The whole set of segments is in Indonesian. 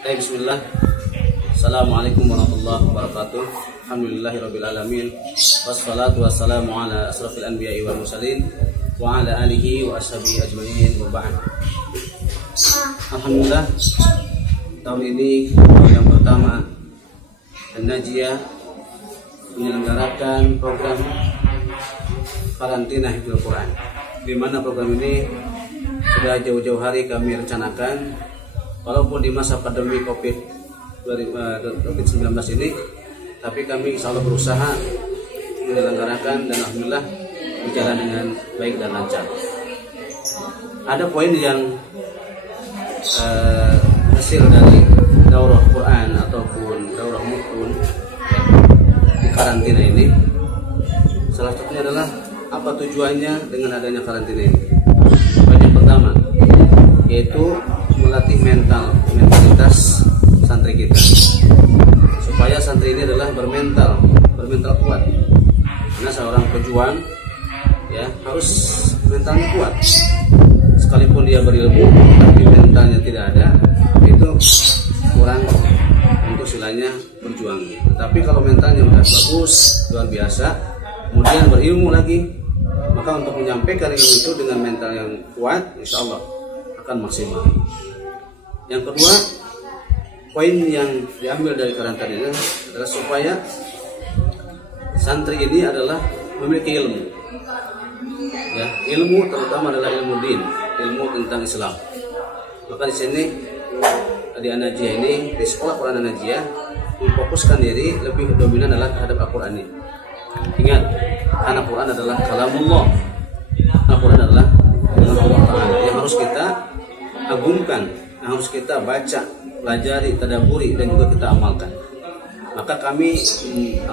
Bismillah. Assalamualaikum warahmatullahi wabarakatuh. Alhamdulillahirabbil alamin. Wassalatu wassalamu ala asrofil anbiya'i wal mursalin wa ala alihi wa ashabihi ajma'in wa ba'd. Alhamdulillah, tahun ini yang pertama An-Najiyah menyelenggarakan program karantina Hifdzul Quran, di mana program ini sudah jauh-jauh hari kami rencanakan. Walaupun di masa pandemi COVID-19 ini, tapi kami insya Allah berusaha menyelenggarakan dan alhamdulillah berjalan dengan baik dan lancar. Ada poin yang hasil dari daurah Quran ataupun daurah mutun di karantina ini. Salah satunya adalah apa tujuannya dengan adanya karantina ini. Poin yang pertama yaitu melatih mentalitas santri kita, supaya santri ini adalah bermental kuat. Karena seorang pejuang ya harus mentalnya kuat. Sekalipun dia berilmu tapi mentalnya tidak ada, itu kurang untuk istilahnya berjuang. Tapi kalau mentalnya sudah bagus, luar biasa, kemudian berilmu lagi, maka untuk menyampaikan ilmu itu dengan mental yang kuat, insya Allah akan maksimal. Yang kedua, poin yang diambil dari karantina ini adalah supaya santri ini adalah memiliki ilmu. Ya, ilmu terutama adalah ilmu din, ilmu tentang Islam. Maka di sini di An-Najiyah ini, di sekolah Quran An-Najiyah memfokuskan diri lebih dominan adalah terhadap Al-Quran ini. Ingat, karena Quran adalah kalamullah. Al-Quran adalah Allah Ta'ala yang harus kita agungkan, yang harus kita baca, pelajari, tadaburi, dan juga kita amalkan. Maka kami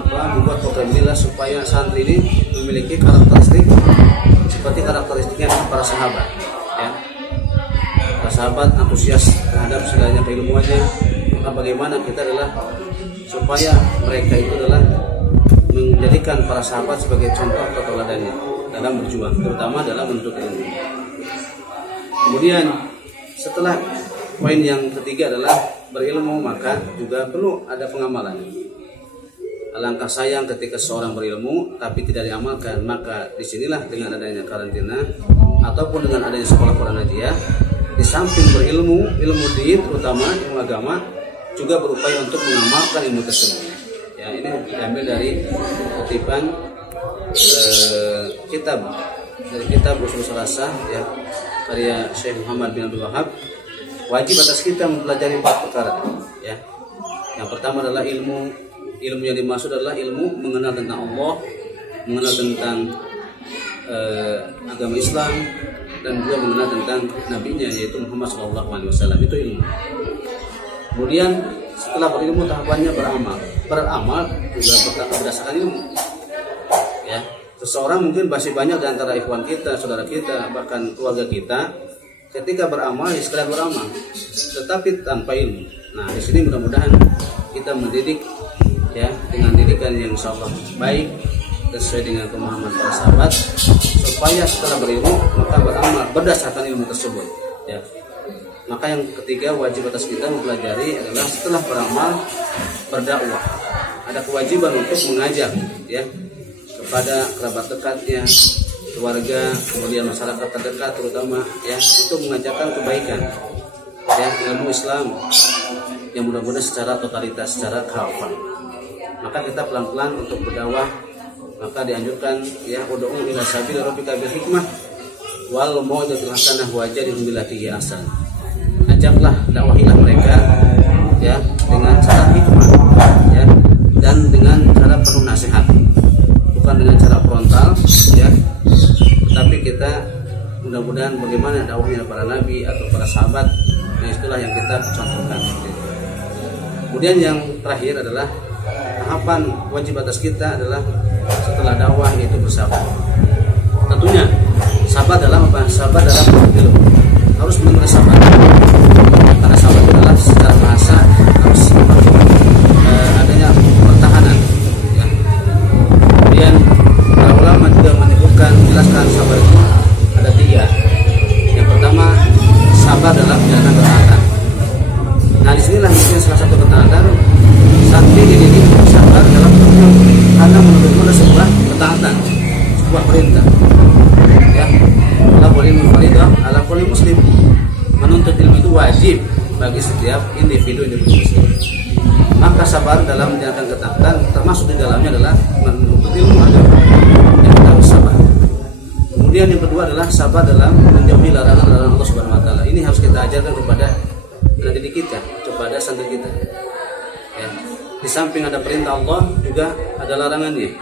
membuat program inilah supaya santri ini memiliki karakteristik seperti karakteristiknya para sahabat, ya. Para sahabat antusias terhadap segalanya keilmuannya. Maka bagaimana kita adalah supaya mereka itu adalah menjadikan para sahabat sebagai contoh atau teladannya dalam berjuang, terutama dalam menuntut ilmu. Kemudian setelah poin yang ketiga adalah berilmu, maka juga perlu ada pengamalan. Alangkah sayang ketika seorang berilmu tapi tidak diamalkan. Maka disinilah dengan adanya karantina ataupun dengan adanya sekolah Quran Najiyah, di samping berilmu, ilmu din terutama ilmu agama, juga berupaya untuk mengamalkan ilmu tersebut. Ya, ini diambil dari kutipan kitab Ushul Salasah, ya, karya Syekh Muhammad bin Abdul Wahab. Wajib atas kita mempelajari 4 perkara, ya. Yang pertama adalah ilmu yang dimaksud adalah ilmu mengenal tentang Allah, mengenal tentang agama Islam, dan juga mengenal tentang nabinya yaitu Muhammad SAW. Itu ilmu. Kemudian setelah berilmu tahapannya beramal juga berdasarkan ilmu, ya. Seseorang mungkin masih banyak di antara ikhwan kita, saudara kita, bahkan keluarga kita, ketika beramal ya sekadar beramal, tetapi tanpa ilmu. Nah, di sini mudah-mudahan kita mendidik, ya, dengan didikan yang insyaallah baik sesuai dengan pemahaman para sahabat, supaya setelah berilmu maka beramal berdasarkan ilmu tersebut, ya. Maka yang ketiga wajib atas kita mempelajari adalah setelah beramal berdakwah. Ada kewajiban untuk mengajak, ya, kepada kerabat dekatnya, keluarga, kemudian masyarakat terdekat terutama, ya, untuk mengajarkan kebaikan, ya, ilmu Islam yang mudah-mudahan secara totalitas, secara kafah. Maka kita pelan-pelan untuk berdakwah. Maka dianjurkan, ya, ud'u ila sabili rabbika bil hikmah wal mau'izatil hasanah wajadilhum billati hiya ahsan. Ajaklah, dakwahilah mereka, ya, dengan cara hikmah, ya, dan dengan cara penuh nasihat, bukan dengan cara frontal, ya. Tapi kita mudah-mudahan bagaimana dakwahnya para nabi atau para sahabat, nah itulah yang kita contohkan. Kemudian yang terakhir adalah tahapan wajib atas kita adalah setelah dakwah yaitu bersabar. Tentunya sabar dalam apa? Sabar dalam ilmu. Harus benar-benar sabar. Karena sabar adalah secara bahasa harus adanya pertahanan, ya. Kemudian para ulama juga menyebutkan, menjelaskan sabar itu ada 3. Yang pertama, sabar dalam menjalankan ketaatan. Nah, di Kemudian yang kedua adalah sabar dalam menjauhi larangan-larangan Allah Subhanahu wa taala. Ini harus kita ajarkan kepada anak didik kita, kepada santri kita. Ya. Di samping ada perintah Allah, juga ada larangannya.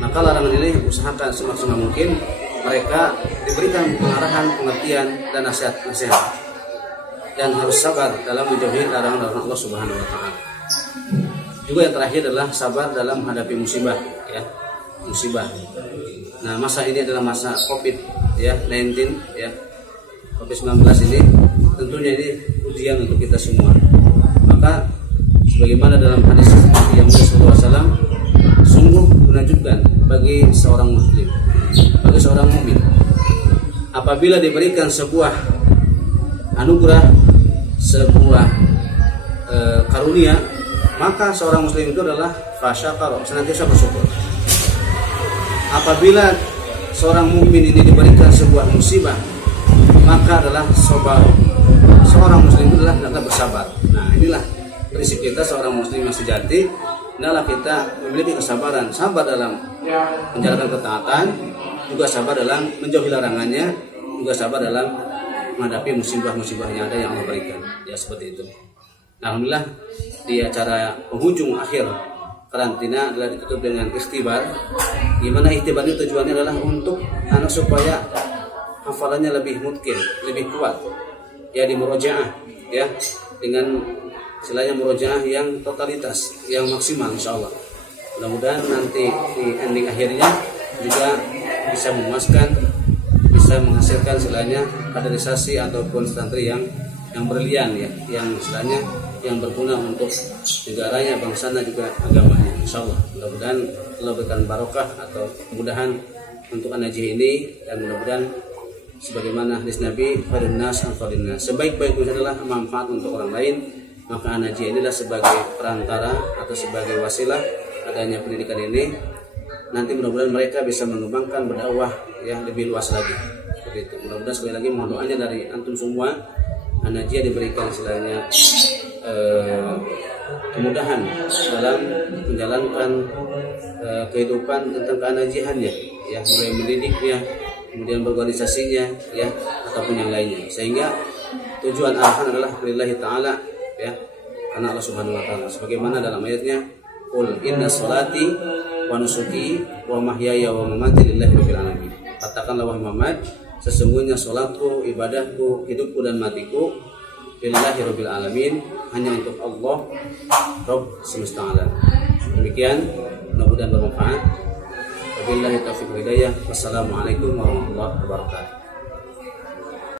Maka larangan ini usahakan semaksimal mungkin mereka diberikan pengarahan, pengertian, dan nasihat-nasihat. Dan harus sabar dalam menjauhi larangan-larangan Allah Subhanahu wa taala. Juga yang terakhir adalah sabar dalam menghadapi musibah, ya. Musibah. Nah, masa ini adalah masa Covid ya, 19 ya. Covid-19 ini tentunya ini ujian untuk kita semua. Maka sebagaimana dalam hadis yang Muhammad SAW, sungguh menakjubkan bagi seorang muslim, bagi seorang mukmin, apabila diberikan sebuah anugerah, sebuah karunia, maka seorang muslim itu adalah fasyakara, senantiasa bersyukur. Apabila seorang mukmin ini diberikan sebuah musibah, maka adalah sabar. Seorang muslim itu adalah hendaklah bersabar. Nah, inilah prinsip kita seorang muslim yang sejati, hendaklah kita memiliki kesabaran, sabar dalam menjalankan ketaatan, juga sabar dalam menjauhi larangannya, juga sabar dalam menghadapi musibah-musibah yang ada yang Allah berikan. Ya, seperti itu. Nah, alhamdulillah di acara penghujung akhir karantina adalah ditutup dengan ikhtibar. Gimana ikhtibar itu tujuannya adalah untuk anak supaya hafalannya lebih mungkin, lebih kuat. Ya, di murojaah ya, dengan istilahnya murojaah yang totalitas, yang maksimal insyaallah. Mudah-mudahan nanti di ending akhirnya juga bisa memuaskan, bisa menghasilkan istilahnya kaderisasi ataupun santri yang berlian ya, yang istilahnya yang berguna untuk negaranya, bangsanya, juga agamanya. Insyaallah mudah-mudahan Allah berikan barokah atau kemudahan untuk An-Najih ini, dan mudah-mudahan sebagaimana hadis Nabi, khairun nas anfa'un nas, sebaik-baik itu adalah manfaat untuk orang lain. Maka An-Najih inilah sebagai perantara atau sebagai wasilah adanya pendidikan ini. Nanti mudah-mudahan mereka bisa mengembangkan berdakwah yang lebih luas lagi. Seperti itu. Mudah-mudahan sekali lagi mohon doanya dari antum semua, An-Najih diberikan istilahnya kemudahan dalam menjalankan kehidupan tentang keanajihannya ya, mulai mendidiknya, kemudian berorganisasinya ya, ataupun yang lainnya, sehingga tujuan arahan adalah lillahi ta'ala ya, karena Allah Subhanahu wa taala, sebagaimana dalam ayatnya, qul inna sholati wa nusuki wa mahyaya wa mamati lillahi rabbil alamin. Katakanlah wahai Muhammad, sesungguhnya salatku, ibadahku, hidupku dan matiku lillahi rabbil alamin, hanya untuk Allah Rabb semesta alam. Demikian, mudah-mudahan bermanfaat. Wabillahi taufiq wal hidayah. Wassalamualaikum warahmatullahi wabarakatuh.